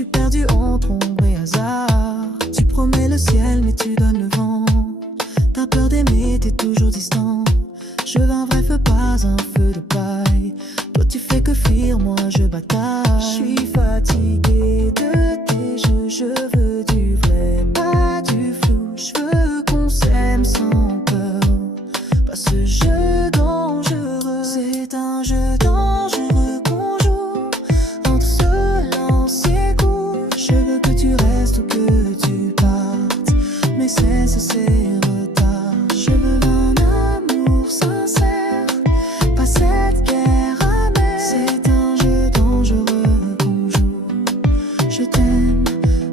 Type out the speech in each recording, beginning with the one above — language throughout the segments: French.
suis perdu entre ombre et hasard. Tu promets le ciel mais tu donnes le vent. T'as peur d'aimer, t'es toujours distant. Je veux un vrai feu, pas un feu de paille. Toi tu fais que fuir, moi je bataille. Je suis fatigué de tes jeux. Je veux du vrai, pas du flou. Je veux qu'on s'aime sans peur. Pas ce jeu dangereux. C'est un jeu dangereux qu'on joue entre silence et coup. Je veux que tu restes ou que tu partes, mais c'est retard. Je veux un amour sincère, pas cette guerre amère. C'est un jeu dangereux qu'on joue. Je t'aime,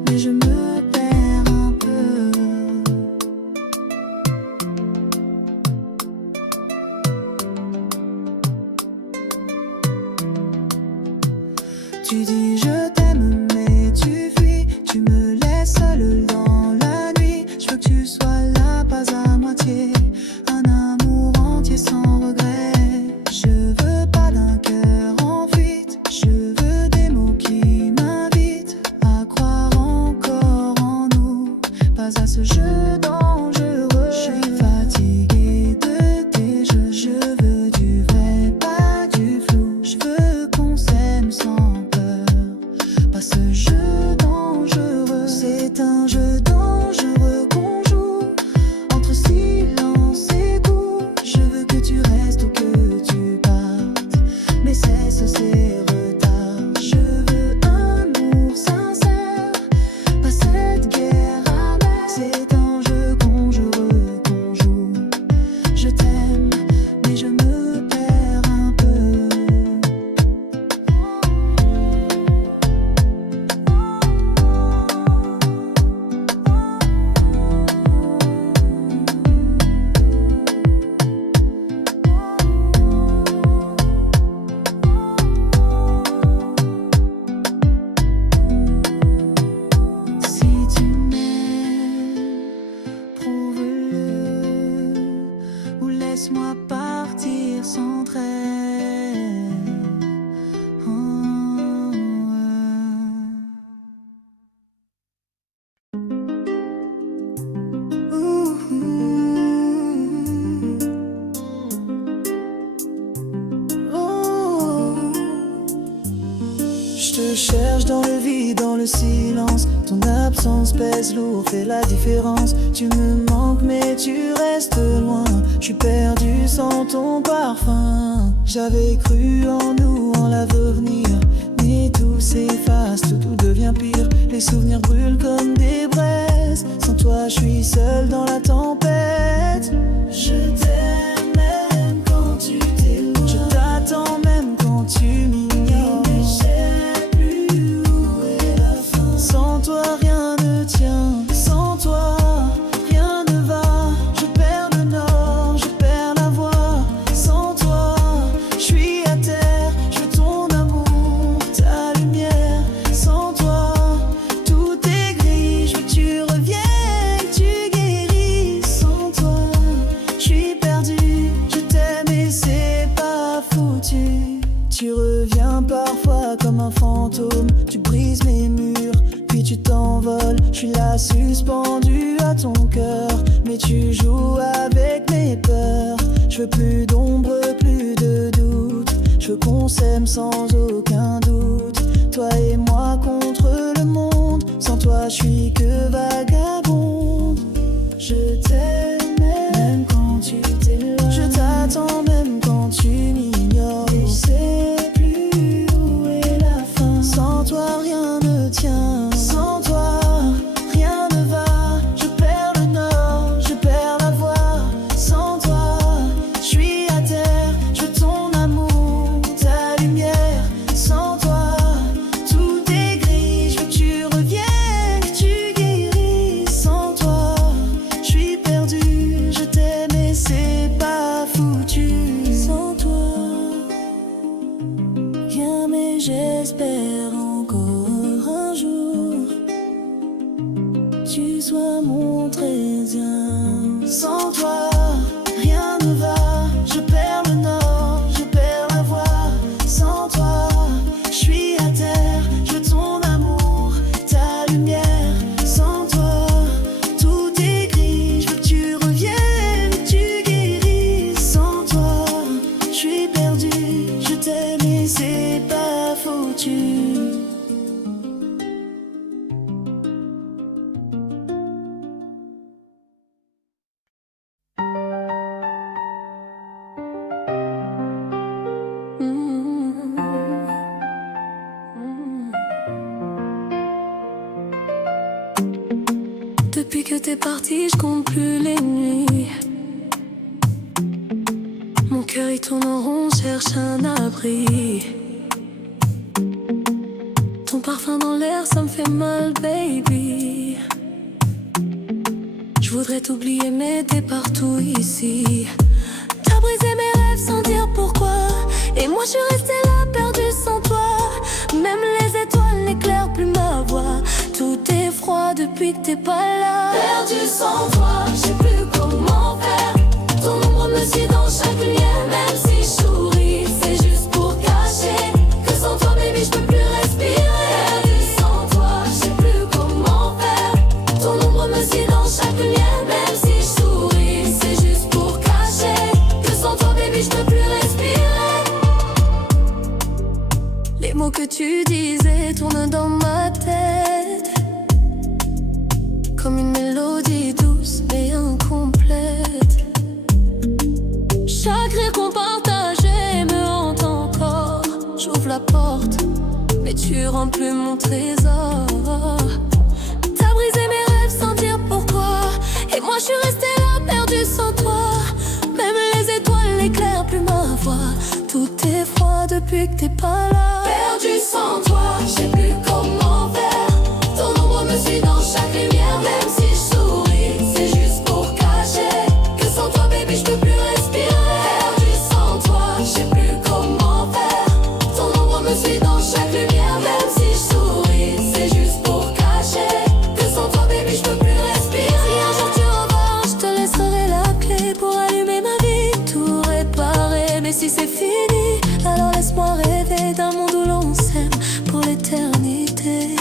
mais je me perds un peu. Tu dis je t'aime mais tu fuis. Tu me laisses seule dans la nuit. Je veux que tu sois là, pas à moitié. Un amour entier sans regret. Je veux pas d'un cœur en fuite. Je veux des mots qui m'invitent à croire encore en nous. Pas à ce jeu dangereux. Je suis fatiguée de tes jeux. Je veux du vrai, pas du flou. Je veux qu'on s'aime sans peur. Pas ce jeu dangereux. C'est un jeu dangereux qu'on joue entre silence et coup. Je veux que tu restes ou que tu partes, mais c'est retard. Je veux un amour sincère, pas cette guerre amère. C'est un jeu dangereux qu'on joue. Je t'aime, mais je me perds un peu. Si tu m'aimes, prouve-le, ou laisse-moi partir sans trêve. Je te cherche dans le vide, dans le silence. Ton absence pèse lourd, fait la différence. Tu me manques mais tu restes loin. Je suis perdu sans ton parfum. J'avais cru en nous, en l'avenir, mais tout s'efface, tout devient pire. Les souvenirs brûlent comme des braises. Sans toi je suis seul dans la tempête. Je t'aime même quand tu t'éloignes. Je t'attends même quand tu m'ignores. Mais je sais plus où est la fin. Sans toi rien ne tient. Sans toi rien ne va. Je perds le nord, je perds la voie. Sans toi je suis à terre. Je veux ton amour, ta lumière. Sans toi tout est gris. Je veux que tu reviennes, que tu guéris. Sans toi je suis perdu. Je t'aime et c'est pas foutu. Tu reviens parfois comme un fantôme. Tu brises mes murs, puis tu t'envoles. Je suis là suspendu à ton cœur, mais tu joues avec mes peurs. Je veux plus d'ombre, plus de doute. Je veux qu'on s'aime sans aucun doute. Toi et moi contre le monde. Sans toi je suis que vagabonde. Je t'aime même quand tu t'éloignes. Je t'attends même quand tu m'ignores. Et je sais plus où est la fin. Sans toi rien ne tient. Sans toi rien ne va. Je perds le nord, je perds la voie. Sans toi je suis à terre. Je veux ton amour, ta lumière. Sans toi tout est Depuis que t'es parti, je compte plus les nuits. Mon cœur il tourne en rond, cherche un abri. Ton parfum dans l'air, ça me fait mal, baby. Je voudrais t'oublier, mais t'es partout ici. T'as brisé mes rêves sans dire pourquoi. Et moi je suis restée là, perdue sans toi. Même les étoiles n'éclairent plus ma voix. Tout est froid depuis que t'es pas là. Perdue sans toi, je sais plus comment faire. Ton ombre me suit dans chaque lumière. Même si je souris, c'est juste pour cacher que sans toi, baby, je peux plus respirer. Perdue sans toi, je sais plus comment faire. Ton ombre me suit dans chaque lumière. Même si je souris, c'est juste pour cacher que sans toi, baby, je peux plus respirer. Les mots que tu disais tournent dans ma tête comme une mélodie douce mais incomplète. Chaque rire qu'on partageait me hante encore. J'ouvre la porte, mais tu rends plus mon trésor. T'as brisé mes rêves sans dire pourquoi. Et moi je suis restée là, perdue sans toi. Même les étoiles n'éclairent plus ma voix. Tout est froid depuis que t'es pas là. Perdue sans toi, je sais plus comment faire. Ton ombre me suit dans chaque lumière. Même si je souris, c'est juste pour cacher que sans toi, baby, je peux plus respirer. Perdue sans toi, je sais plus comment faire. Ton ombre me suit dans chaque lumière. Même si je souris, c'est juste pour cacher que sans toi, baby, je peux plus respirer. Si un jour tu reviens, je te laisserai la clé pour allumer ma vie, tout réparer. Mais si c'est fini, alors laisse-moi rêver d'un monde où l'on s'aime pour l'éternité.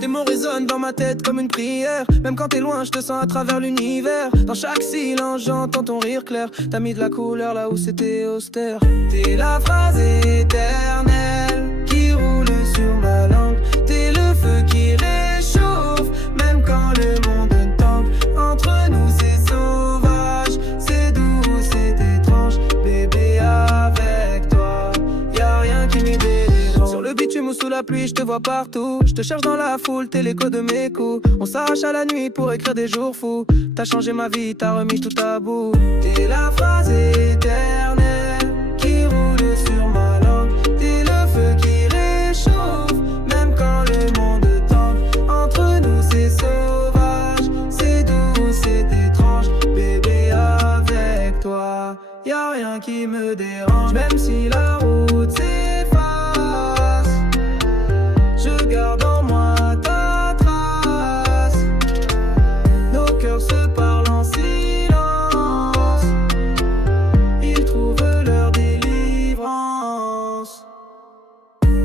Tes mots résonnent dans ma tête comme une prière. Même quand t'es loin, je te sens à travers l'univers. Dans chaque silence, j'entends ton rire clair. T'as mis de la couleur là où c'était austère. T'es la phrase éternelle qui roule sur ma langue. T'es le feu qui réchauffe, même quand le monde tangue. Entre nous c'est sauvage, c'est doux, c'est étrange. Bébé, avec toi, y'a rien qui m'y dérange. Sur le bitume ou sous la pluie, je te vois partout. Je te cherche dans la foule, t'es l'écho de mes coups. On s'arrache à la nuit pour écrire des jours fous. T'as changé ma vie, t'as remis tout à bout. T'es la phrase éternelle qui roule sur ma langue. T'es le feu qui réchauffe, même quand le monde tangue. Entre nous c'est sauvage, c'est doux, c'est étrange. Bébé, avec toi, y'a rien qui me dérange. Même si la route s'efface, je garde en moi ta trace. Nos cœurs se parlent en silence. Ils trouvent leur délivrance.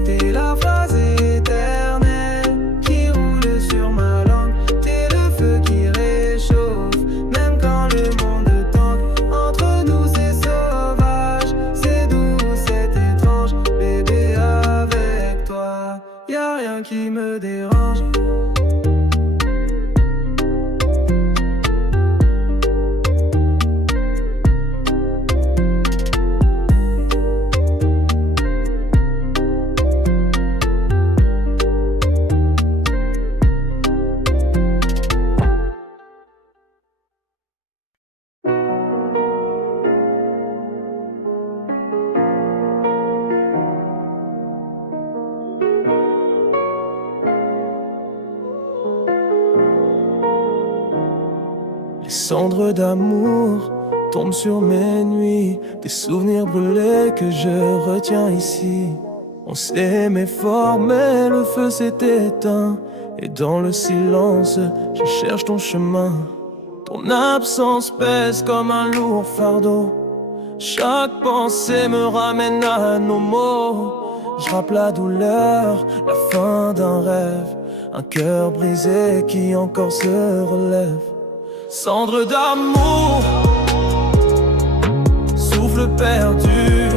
T'es la phrase éternelle qui roule sur ma langue. T'es le feu qui réchauffe, même quand le monde tangue. Entre nous c'est sauvage, c'est doux, c'est étrange. Bébé, avec toi, y'a rien qui me dérange. Les cendres d'amour tombent sur mes nuits, des souvenirs brûlés que je retiens ici. On s'est aimé fort mais le feu s'est éteint. Et dans le silence, je cherche ton chemin. Ton absence pèse comme un lourd fardeau. Chaque pensée me ramène à nos mots. Je rappe la douleur, la fin d'un rêve. Un cœur brisé qui encore se relève. Cendre d'amour, souffle perdu.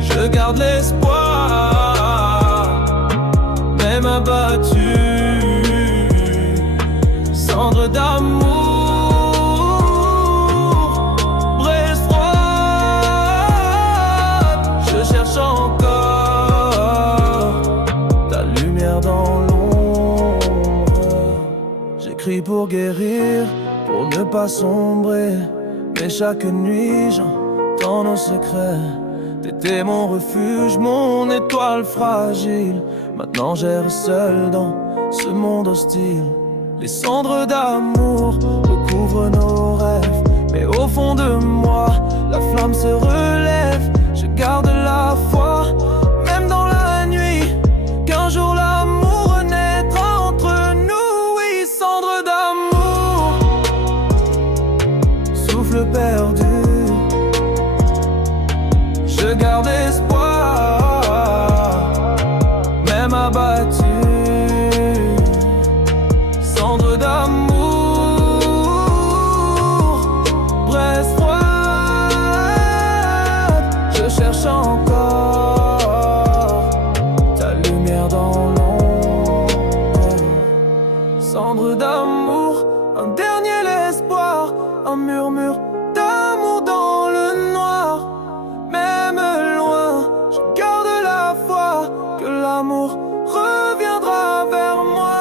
Je garde l'espoir, même abattu. Cendre d'amour, j'écris pour guérir, pour ne pas sombrer. Mais chaque nuit j'entends nos secrets. T'étais mon refuge, mon étoile fragile. Maintenant j'erre seul dans ce monde hostile. Les cendres d'amour recouvrent nos rêves. Mais au fond de moi, la flamme se relève. Je garde la foi, même dans la nuit, qu'un jour l'amour renaîtra entre nous. Oui, cendres d'amour, souffle perdu. Je garde espoir, même abattu. Cendres d'amour, braise froide. Je cherche encore ta lumière dans l'ombre. Cendres d'amour, un dernier espoir, un murmure d'amour dans le noir. Même loin, je garde la foi que l'amour reviendra vers moi.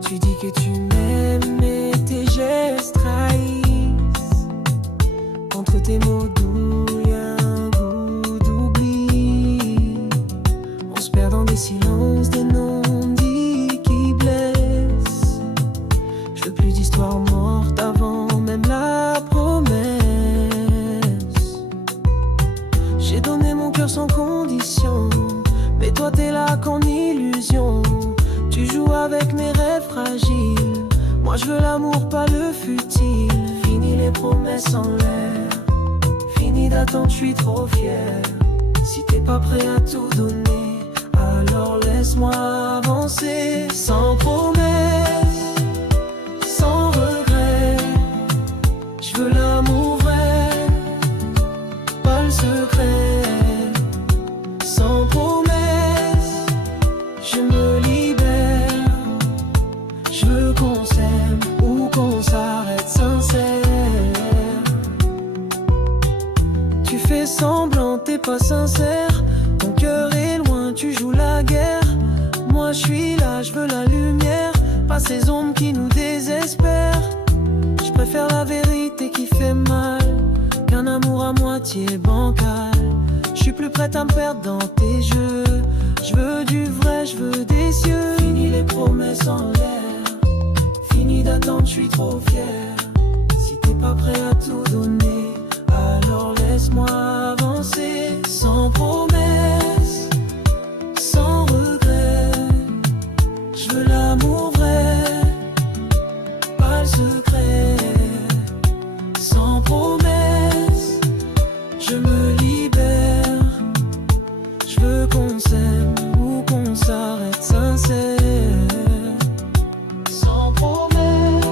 Tu dis que tu m'aimes, mais tes gestes trahissent. Entre tes mots doux, y'a un goût d'oubli. On se perd dans des silences, des non-dits qui blessent. Je veux plus d'histoires mortes avant même la promesse. J'ai donné mon cœur sans condition, mais toi t'es là qu'en illusion. Tu joues avec mes rêves fragiles. Moi je veux l'amour, pas le futile. Fini les promesses en l'air. Fini d'attendre, je suis trop fier. Si t'es pas prêt à tout donner, alors laisse-moi avancer. Sans promesse, sans regret. Je veux l'amour vrai, pas le secret. Sans promesse, je me libère. Je veux qu'on s'aime ou qu'on s'arrête sincère. Tu fais semblant, t'es pas sincère. Ton cœur est loin, tu joues la guerre. Moi je suis là, je veux la lumière, pas ces ombres qui nous désespèrent. Je préfère la vérité qui fait mal qu'un amour à moitié bancal. Je suis plus prête à me perdre dans tes jeux. Je veux du vrai, je veux des cieux. Fini les promesses en l'air. Fini d'attendre, je suis trop fier. Si t'es pas prêt à tout donner, alors laisse-moi avancer. Sans promesse, sans regret. Je veux l'amour vrai, pas le secret. Sans promesse, je me libère. Je veux qu'on s'aime ou qu'on s'arrête sincère. Sans promesse,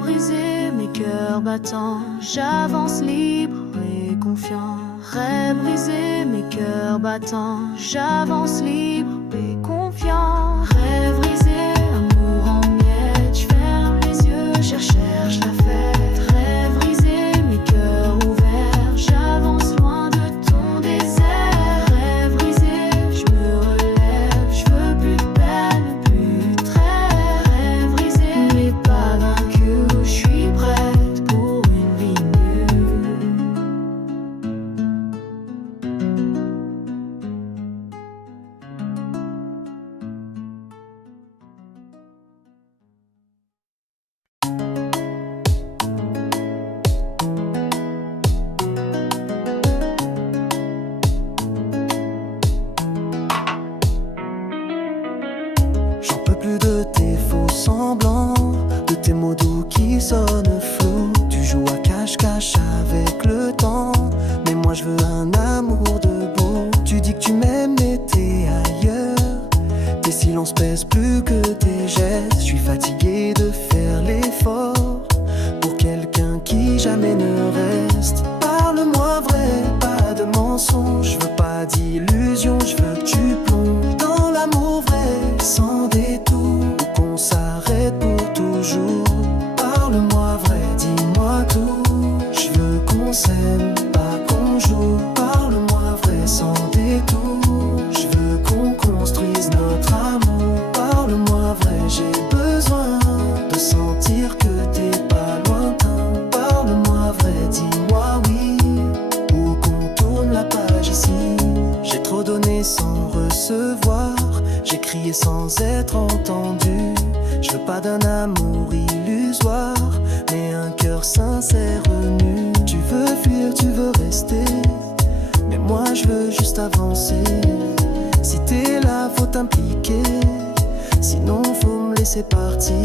brisés, mes cœurs battants, j'avance libre et confiant. Rêve brisé, mes cœurs battants, j'avance libre et confiant. Rêve brisé, amour en miettes, j'ferme les yeux, je cherche la fête. Rêve brisé, mes cœurs ouverts, j'avance loin de ton désert. Rêve brisé, je me relève, je veux plus de peine, plus de trait. Rêve brisé, mais pas vaincu, je suis prête pour une vie nue. J'en peux plus de tes faux semblants, de tes mots doux qui sonnent flous. Tu joues à cache-cache avec le temps, mais moi je veux un amour debout. Tu dis que tu m'aimes mais t'es ailleurs, tes silences pèsent plus que tes gestes. Je suis fatigué de faire l'effort pour quelqu'un qui jamais ne reste. Parle-moi vrai, pas de mensonge, je veux pas d'illusion, je veux que tu plonges dans l'amour vrai, sans détour, ou qu'on s'arrête pour toujours. Parle-moi vrai, dis-moi tout, je veux qu'on s'aime, pas qu'on joue. Parle-moi vrai, sans détour, je veux qu'on construise notre amour. Parle-moi vrai, j'ai besoin de sentir que t'es pas lointain. Parle-moi vrai, dis-moi oui, ou qu'on tourne la page ici. J'ai trop donné sans recevoir, j'ai crié sans être entendu. Je veux pas d'un amour illusoire, mais un cœur sincère nu. Tu veux fuir, tu veux rester, mais moi je veux juste avancer. Si t'es là, faut t'impliquer, sinon faut me laisser partir.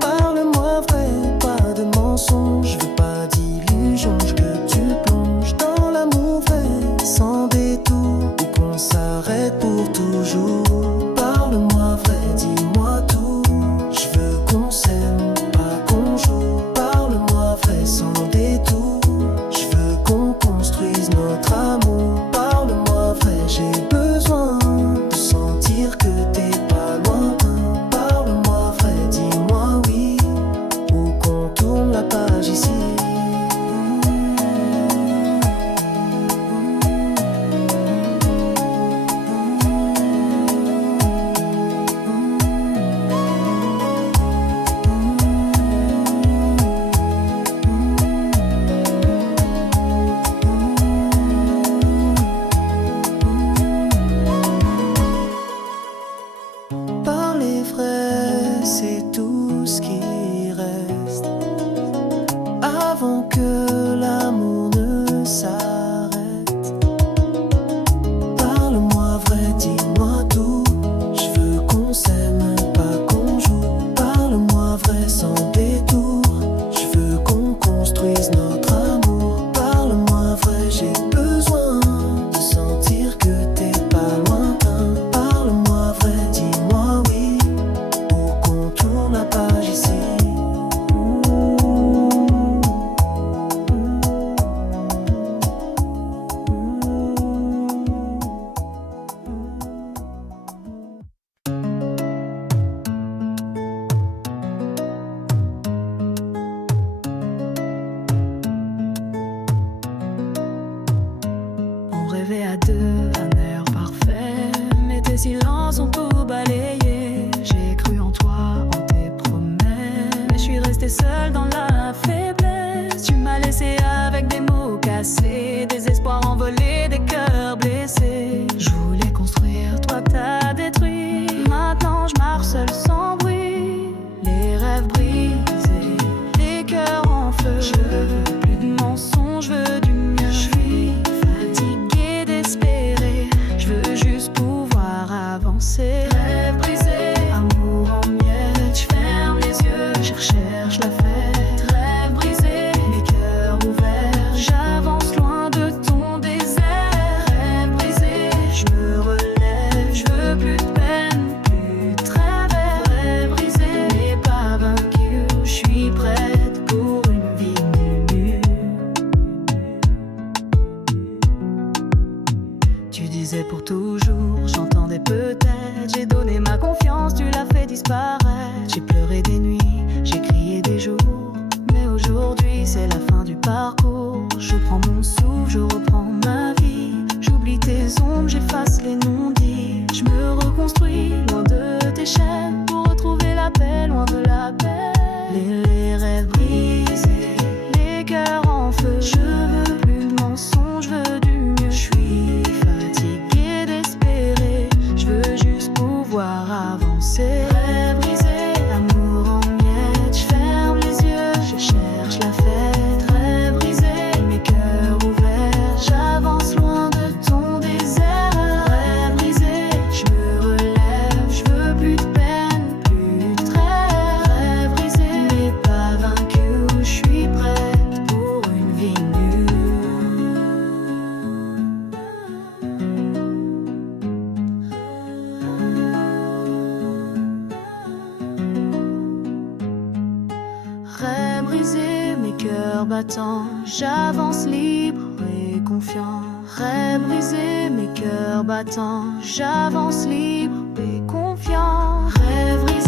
Parle-moi vrai, pas de mensonge, je veux pas d'illusion, je veux que tu plonges dans l'amour vrai, sans détour, ou qu'on s'arrête pour toujours. Parle-moi vrai, dis-moi tout, je veux qu'on s'aime, pas qu'on joue. Parle-moi vrai, sans détour, je veux qu'on construise notre amour. Parle-moi vrai, j'ai besoin de sentir que t'es pas lointain. Parle-moi vrai, dis-moi oui, ou qu'on tourne la page ici. Parler vrai, c'est tout ce qui reste avant que l'amour ne s'arrête. Parle-moi vrai, dis-moi tout, je veux qu'on s'aime, pas qu'on joue. Parle-moi vrai, sans détour, je veux qu'on construise notre amour. Parle-moi vrai, j'ai besoin de sentir que t'es pas lointain. Parle-moi vrai, dis-moi oui, ou qu'on tourne la page ici. On rêvait à deux, un air parfait, mais tes silences ont tout balayé. J'ai cru en toi, en tes promesses, mais je suis restée seule dans la faiblesse. Tu m'as laissé avec des mots cassés, des espoirs envolés, des cœurs blessés. Je voulais construire, toi t'as détruit. Maintenant je marche seule sans bruit, les rêves brisés, les cœurs en feu. Je veux plus de mensonges, je veux du mieux. Je suis fatiguée d'espérer, je veux juste pouvoir avancer. Rêve brisé, amour en miettes, je ferme les yeux, je recherche la fête. Rêves brisés, mes cœurs battants, j'avance libre et confiant. Rêves brisés, mes cœurs battants, j'avance libre et confiant. Rêves brisés.